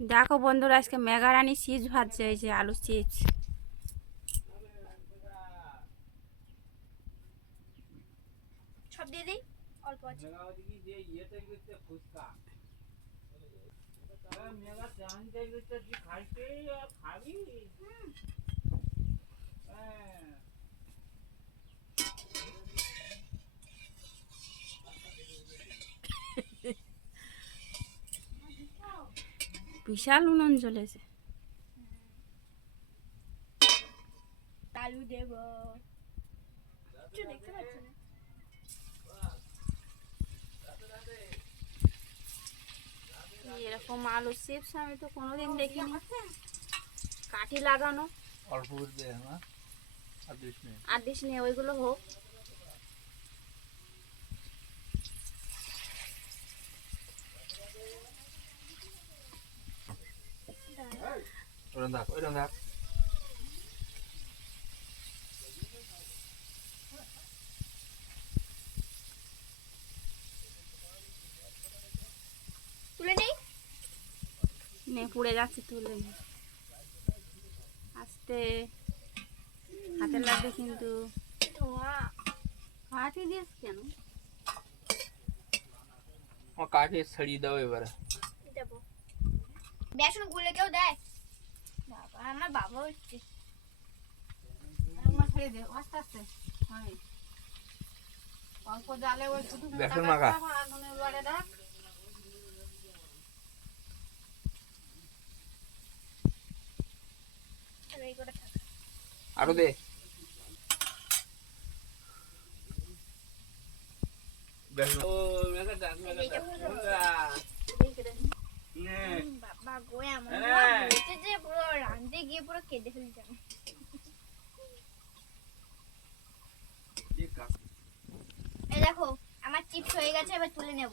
দেখো বন্ধুরা আজকে মেঘারানি চিজ ভাজছে এই যে আলু চিজ। সব দিয়ে দিই? অল্প আছে। বিশাল উনুন জ্বলেছে আলু দেব। দেখতে পাচ্ছি না। এরকম আলু চিপস আমি তো কোনোদিন দেখিনি। কাঠি লাগানো। অল্প না আর দিস নে। আর দিস নে ওইগুলো হোক। ওরম থাক ওরম থাক তুলে নেই নে পুড়ে যাচ্ছে তুলে নে। আস্তে। হাতে লাগবে কিন্তু। কাঠি দিস কেন? আমার কাকে ছাড়িয়ে দাও এবারে। দেব। বেসন গুলে কেউ দেয়? বাবা আমার বাবা হচ্ছে আস্তে আস্তে অল্প জালে ওই আর এই করে থাক। আরও দে। ও ডাক এইটা ডাক দেখে দেন হুম, বাবা গো এমন ধোঁয়া হয়েছে যে পুরো রাঁধতে ফেলছি আমি এই দেখো, আমার চিপস হয়ে গেছে, এবার তুলে নেব।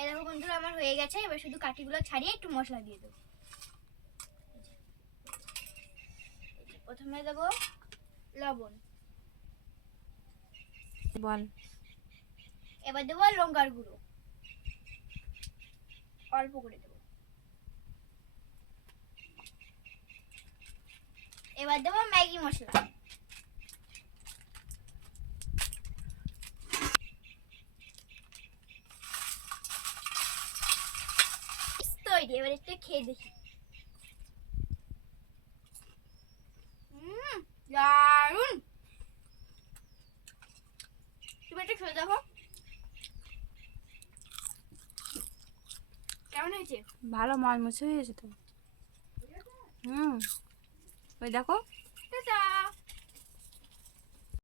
এই দেখো বন্ধুরা, আমার হয়ে গেছে, এবার শুধু কাঠিগুলো ছাড়িয়ে একটু মশলা দিয়ে দেবো এই যে প্রথমে দেবো লবণ। বল। এবার দেবো লঙ্কার গুঁড়ো। অল্প করে দেবো। এবার দেবো ম্যাগি মশলা। তৈরি এবার একটু খেয়ে দেখি। খেয়ে দেখো কেমন হয়েছে? ভালো মলমুছে হয়েছে তো। হুম। ওই দেখো।